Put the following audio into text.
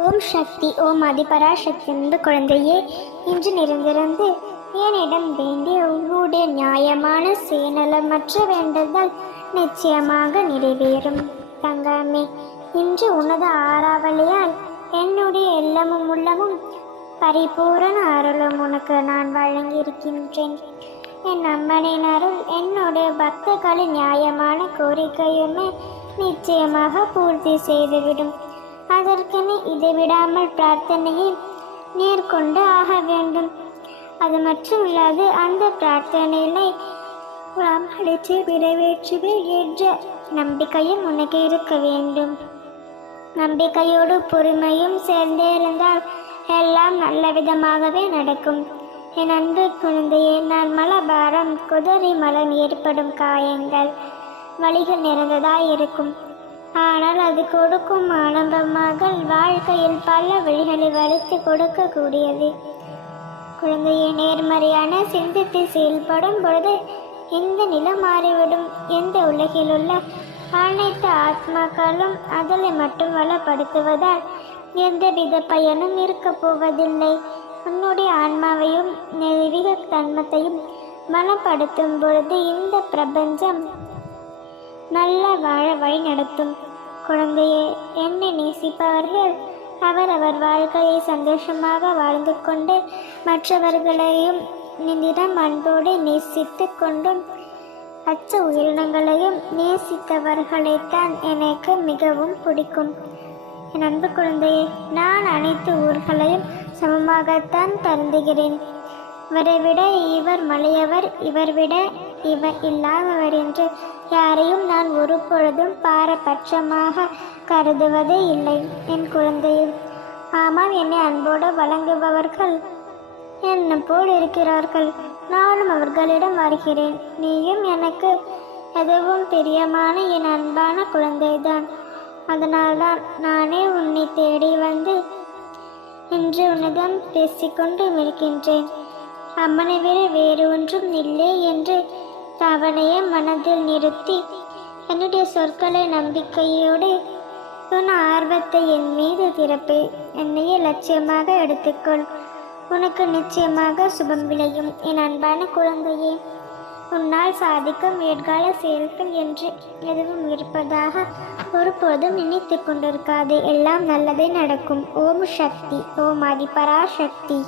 ஓம் சக்தி. ஓம் அதிபராசக்தி. அன்பு குழந்தையே, இன்று நிறைந்திருந்து என்னிடம் வேண்டிய உன்னுடைய நியாயமான சுயநலமற்ற வேண்டுதல் நிச்சயமாக நிறைவேறும். தங்கமே, இன்று உனது ஆறாவளியால் என்னுடைய எல்லமும் உள்ளமும் பரிபூரண அருளும் உனக்கு நான் வழங்கியிருக்கின்றேன். என் அம்மனின் அருள் என்னுடைய பக்தர்களின் நியாயமான கோரிக்கையுமே நிச்சயமாக பூர்த்தி செய்துவிடும். அதற்கென இதை விடாமல் பிரார்த்தனையை நேர்கொண்டு ஆக வேண்டும். அது மட்டுமில்லாது அந்த பிரார்த்தனைகளை அளித்து நிறைவேற்றுவேன் என்ற நம்பிக்கையும் உனக்கு இருக்க வேண்டும். நம்பிக்கையோடு பொறுமையும் சேர்ந்தே இருந்தால் எல்லாம் நல்ல விதமாகவே நடக்கும். என் அன்பு குழந்தையே, நான் மலபாரம் குதிரை மலம் ஏற்படும் காயங்கள் வலிகள் நிறைந்ததாய் இருக்கும். ஆனால் அது கொடுக்கும் ஆனந்தமாக வாழ்க்கையில் பல வழிகளை வலித்து கொடுக்கக்கூடியது. குழந்தையை நேர்மறையான சிந்தித்து செயல்படும் பொழுது இந்த நிலம் மாறிவிடும். எந்த உலகில் உள்ள அனைத்து ஆத்மாக்களும் அதனை மட்டும் வளப்படுத்துவதால் எந்தவித பயனும் இருக்கப் போவதில்லை. உன்னுடைய ஆன்மாவையும் தெய்வீக தன்மத்தையும் பலப்படுத்தும் பொழுது இந்த பிரபஞ்சம் நல்ல வாழ வழி நடத்தும். குழந்தையே, என்னை நேசிப்பவர்கள் அவரவர் வாழ்க்கையை சந்தோஷமாக வாழ்ந்து கொண்டு மற்றவர்களையும் நின்னிடம் அன்போடு நேசித்து கொண்டும் அச்ச உயிரினங்களையும் நேசித்தவர்களைத்தான் எனக்கு மிகவும் பிடிக்கும். என் அன்பு குழந்தையே, நான் அனைத்து ஊர்களையும் சமமாகத்தான் கருதுகிறேன். இவரை விட இவர் மலையவர், இவர் விட இவர் இல்லாதவர் என்று யாரையும் நான் ஒரு பொழுதும் பாரபட்சமாக கருதுவதே இல்லை. என் குழந்தையே, ஆமாம், என்னை அன்போடு வழங்குபவர்கள் என்ன போல் இருக்கிறார்கள். நானும் அவர்களிடம் வருகிறேன். நீயும் எனக்கு எதுவும் பிரியமான என் அன்பான குழந்தைதான். அதனால்தான் நானே உன்னை தேடி வந்து இன்று உன்னிடம் பேசிக்கொண்டு இருக்கின்றேன். அம்மனை விட வேறு ஒன்றும் இல்லை என்று தவணையை மனதில் நிறுத்தி என்னுடைய சொற்களை நம்பிக்கையோடு உன் ஆர்வத்தை என் மீது திறப்பு. என்னையே லட்சியமாக எடுத்துக்கொள். உனக்கு நிச்சயமாக சுபம் விளையும். என் அன்பான குழந்தையே, உன்னால் சாதிக்கும் எதிர்கால செயல்கள் என்று எதுவும் இருப்பதாக ஒருபோதும் நினைத்து கொண்டிருக்காதே. எல்லாம் நல்லதே நடக்கும். ஓம் சக்தி. ஓம் அதிபராசக்தி.